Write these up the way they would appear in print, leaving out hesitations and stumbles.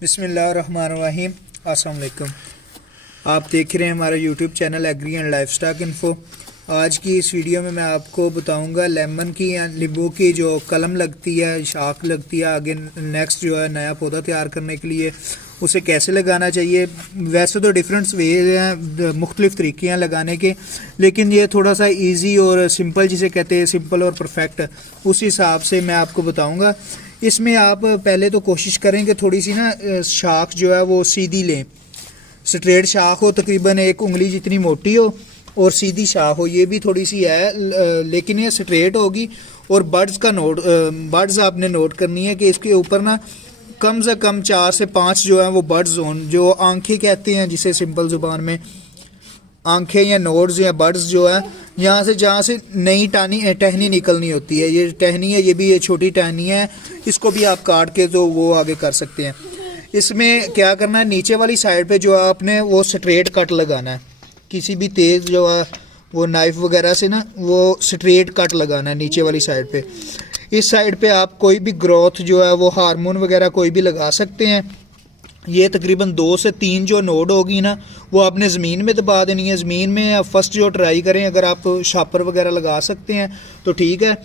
बिस्मिल्लाहिर्रहमानिर्रहीम। अस्सलाम वालेकुम। आप देख रहे हैं हमारा YouTube channel agri and livestock info. आज की इस वीडियो में मैं आपको बताऊंगा लेमन की या नींबू की जो कलम लगती है, शाख लगती है, आगे नेक्स्ट जो है नया पौधा तैयार करने के लिए उसे कैसे लगाना चाहिए। वैसे तो डिफरेंट वे हैं, मुख्तलिफ तरीके हैं लगाने के, लेकिन ये थोड़ा सा इजी और सिंपल, जिसे कहते हैं सिंपल और परफेक्ट, उस हिसाब से मैं आपको बताऊंगा। इसमें आप पहले तो कोशिश करेंगे थोड़ी सी ना शाख जो है वो सीधी लें, स्ट्रेट शाख हो, तकरीबन एक उंगली जितनी मोटी हो और सीधी शाख हो। ये भी थोड़ी सी है लेकिन ये स्ट्रेट होगी। और बर्ड्स आपने नोट करनी है कि इसके ऊपर ना कम से कम 4 से 5 जो है वो बर्ड्स हों, जो आंखें कहते हैं जिसे सिंपल ज़ुबान में, आंखें या नोड्स या बर्ड्स जो है यहाँ से जहाँ से नई टहनी निकलनी होती है। ये टहनी है, ये भी ये छोटी टहनी है, इसको भी आप काट के तो वो आगे कर सकते हैं। इसमें क्या करना है, नीचे वाली साइड पे जो है आपने वो स्ट्रेट कट लगाना है, किसी भी तेज़ जो है वो नाइफ वगैरह से ना वो स्ट्रेट कट लगाना है नीचे वाली साइड पे। इस साइड पे आप कोई भी ग्रोथ जो है वो हार्मोन वगैरह कोई भी लगा सकते हैं। ये तकरीबन 2 से 3 जो नोड होगी ना वो आपने ज़मीन में दबा देनी है। ज़मीन में आप फर्स्ट जो ट्राई करें, अगर आप शापर वगैरह लगा सकते हैं तो ठीक है,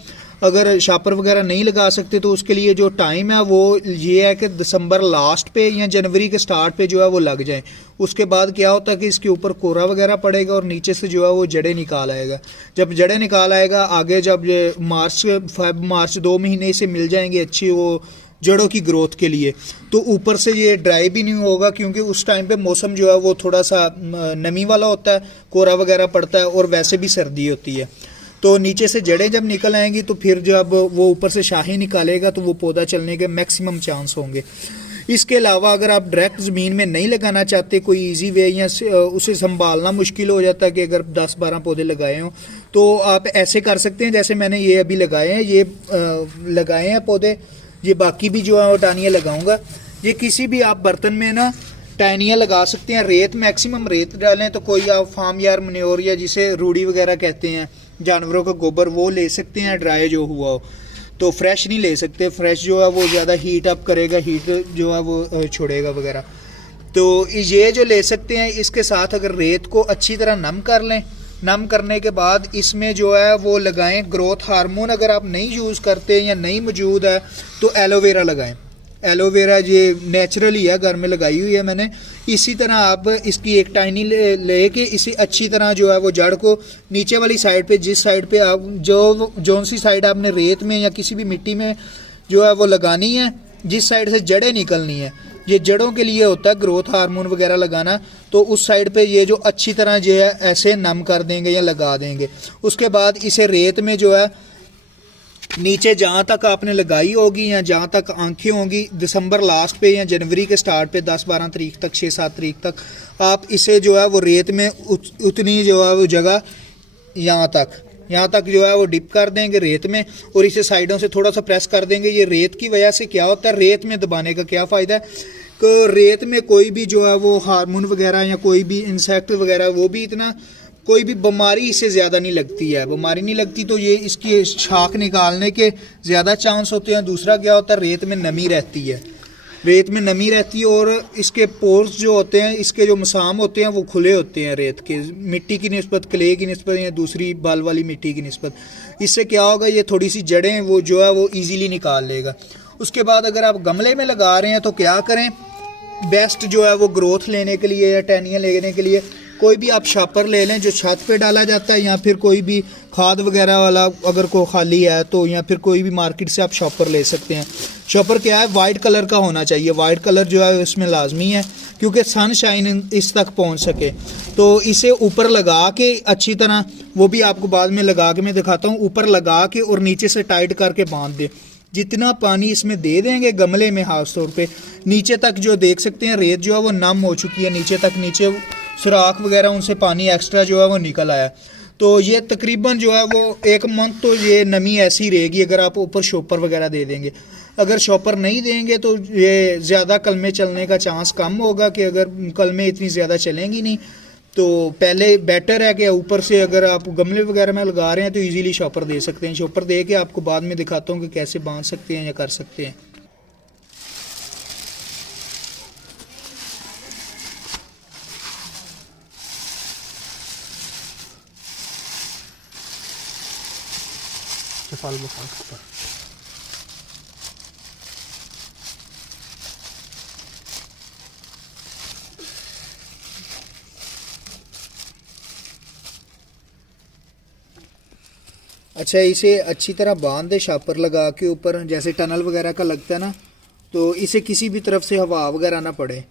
अगर शापर वगैरह नहीं लगा सकते तो उसके लिए जो टाइम है वो ये है कि दिसंबर लास्ट पे या जनवरी के स्टार्ट पे जो है वो लग जाए। उसके बाद क्या होता है कि इसके ऊपर कोरा वगैरह पड़ेगा और नीचे से जो है वो जड़ें निकाल आएगा। जब जड़ें निकाल आएगा आगे, जब मार्च 2 महीने इसे मिल जाएंगे अच्छी वो जड़ों की ग्रोथ के लिए, तो ऊपर से ये ड्राई भी नहीं होगा, क्योंकि उस टाइम पे मौसम जो है वो थोड़ा सा नमी वाला होता है, कोरा वगैरह पड़ता है और वैसे भी सर्दी होती है। तो नीचे से जड़ें जब निकल आएंगी तो फिर जब वो ऊपर से शाही निकालेगा तो वो पौधा चलने के मैक्सिमम चांस होंगे। इसके अलावा अगर आप डायरेक्ट ज़मीन में नहीं लगाना चाहते, कोई इजी वे या उसे संभालना मुश्किल हो जाता है कि अगर 10-12 पौधे लगाए हों, तो आप ऐसे कर सकते हैं जैसे मैंने ये अभी लगाए हैं। ये लगाए हैं पौधे, ये बाकी भी जो है वो टानियाँ लगाऊंगा। ये किसी भी आप बर्तन में ना टानियाँ लगा सकते हैं। रेत, मैक्सिमम रेत डालें तो कोई आप फार्म यार मन्योर या जिसे रूढ़ी वगैरह कहते हैं, जानवरों का गोबर, वो ले सकते हैं ड्राई जो हुआ हो। तो फ्रेश नहीं ले सकते, फ्रेश जो है वो ज़्यादा हीट अप करेगा, हीट जो है वो छोड़ेगा वगैरह। तो ये जो ले सकते हैं, इसके साथ अगर रेत को अच्छी तरह नम कर लें, नम करने के बाद इसमें जो है वो लगाएं ग्रोथ हार्मोन। अगर आप नहीं यूज़ करते या नहीं मौजूद है तो एलोवेरा लगाएं। एलोवेरा ये नेचुरली है, घर में लगाई हुई है मैंने। इसी तरह आप इसकी एक टाइनी लेके इसे अच्छी तरह जो है वो जड़ को नीचे वाली साइड पे, जिस साइड पे आप जो सी साइड आपने रेत में या किसी भी मिट्टी में जो है वो लगानी है, जिस साइड से जड़ें निकलनी है, ये जड़ों के लिए होता है ग्रोथ हार्मोन वगैरह लगाना। तो उस साइड पे ये जो अच्छी तरह जो है ऐसे नम कर देंगे या लगा देंगे। उसके बाद इसे रेत में जो है नीचे जहाँ तक आपने लगाई होगी या जहाँ तक आंखें होंगी, दिसंबर लास्ट पे या जनवरी के स्टार्ट पे 10-12 तारीख तक, 6-7 तारीख तक आप इसे जो है वो रेत में उतनी जो है वो जगह यहाँ तक जो है वो डिप कर देंगे रेत में, और इसे साइडों से थोड़ा सा प्रेस कर देंगे। ये रेत की वजह से क्या होता है, रेत में दबाने का क्या फ़ायदा है कि रेत में कोई भी जो है वो हार्मोन वगैरह या कोई भी इंसेक्ट वगैरह, वो भी इतना कोई भी बीमारी इससे ज़्यादा नहीं लगती है, बीमारी नहीं लगती, तो ये इसकी शाख निकालने के ज़्यादा चांस होते हैं। दूसरा क्या होता है, रेत में नमी रहती है, रेत में नमी रहती है और इसके पोर्स जो होते हैं, इसके जो मसाम होते हैं वो खुले होते हैं रेत के, मिट्टी की निस्बत, क्ले की निस्बत या दूसरी बाल वाली मिट्टी की निस्बत। इससे क्या होगा, ये थोड़ी सी जड़ें वो जो है वो ईजीली निकाल लेगा। उसके बाद अगर आप गमले में लगा रहे हैं तो क्या करें, बेस्ट जो है वो ग्रोथ लेने के लिए या टहनियाँ लेने के लिए कोई भी आप शापर ले लें जो छत पे डाला जाता है, या फिर कोई भी खाद वगैरह वाला अगर को खाली है तो, या फिर कोई भी मार्केट से आप शॉपर ले सकते हैं। शॉपर क्या है, वाइट कलर का होना चाहिए। वाइट कलर जो है इसमें लाजमी है क्योंकि सनशाइन इस तक पहुंच सके। तो इसे ऊपर लगा के अच्छी तरह, वो भी आपको बाद में लगा के मैं दिखाता हूँ, ऊपर लगा के और नीचे से टाइट करके बांध दे। जितना पानी इसमें दे देंगे गमले में, खास तौर पे नीचे तक जो देख सकते हैं रेत जो है वो नम हो चुकी है, नीचे सुराख वगैरह उनसे पानी एक्स्ट्रा जो है वो निकल आया। तो ये तकरीबन जो है वो 1 मंथ तो ये नमी ऐसी रहेगी अगर आप ऊपर शॉपर वगैरह दे देंगे। अगर शॉपर नहीं देंगे तो ये ज़्यादा कलमें चलने का चांस कम होगा, कि अगर कलमें इतनी ज़्यादा चलेंगी नहीं। तो पहले बेटर है कि ऊपर से अगर आप गमले वगैरह में लगा रहे हैं तो इजीली शॉपर दे सकते हैं। शॉपर दे के आपको बाद में दिखाता हूँ कि कैसे बांध सकते हैं या कर सकते हैं। फल बता सकता। अच्छा, इसे अच्छी तरह बांध दे शापर लगा के ऊपर, जैसे टनल वगैरह का लगता है ना, तो इसे किसी भी तरफ से हवा वगैरह ना पड़े।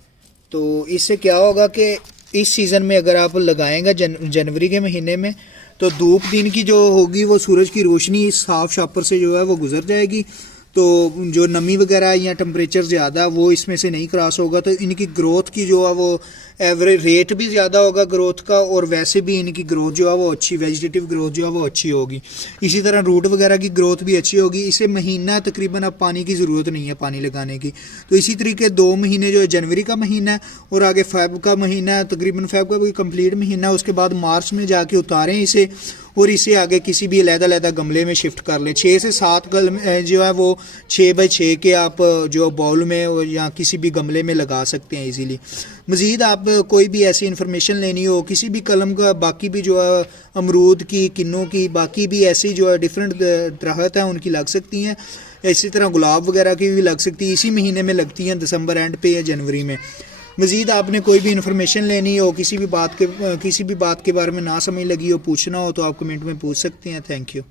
तो इससे क्या होगा कि इस सीज़न में अगर आप लगाएंगे जनवरी के महीने में, तो धूप दिन की जो होगी वो सूरज की रोशनी इस साफ शापर से जो है वो गुजर जाएगी, तो जो नमी वगैरह या टेम्परेचर ज़्यादा वो इसमें से नहीं क्रॉस होगा, तो इनकी ग्रोथ की जो है वो एवरेज रेट भी ज़्यादा होगा ग्रोथ का, और वैसे भी इनकी ग्रोथ जो है वो अच्छी, वेजिटेटिव ग्रोथ जो है वो अच्छी होगी। इसी तरह रूट वगैरह की ग्रोथ भी अच्छी होगी। इसे महीना तकरीबन अब पानी की ज़रूरत नहीं है पानी लगाने की। तो इसी तरीके 2 महीने जो है, जनवरी का महीना है और आगे फेब का महीना है, तकरीबन फेब का कोई कंप्लीट महीना है, उसके बाद मार्च में जाके उतारें इसे, और इसे आगे किसी भी अलग-अलग गमले में शिफ्ट कर लें। 6 से 7 जो है वो 6 बाई 6 के आप जो बाउल में या किसी भी गमले में लगा सकते हैं इजीली। मज़ीद आप कोई भी ऐसी इन्फॉर्मेशन लेनी हो किसी भी कलम का, बाकी भी जो है अमरूद की, किन्नों की, बाकी भी ऐसी जो है डिफरेंट दरख्त हैं उनकी लग सकती हैं। इसी तरह गुलाब वगैरह की भी लग सकती है, इसी महीने में लगती हैं, दिसंबर एंड पे या जनवरी में। मज़ीद आपने कोई भी इन्फॉर्मेशन लेनी हो, किसी भी बात के बारे में ना समझ लगी हो, पूछना हो, तो आप कमेंट में पूछ सकते हैं। Thank you.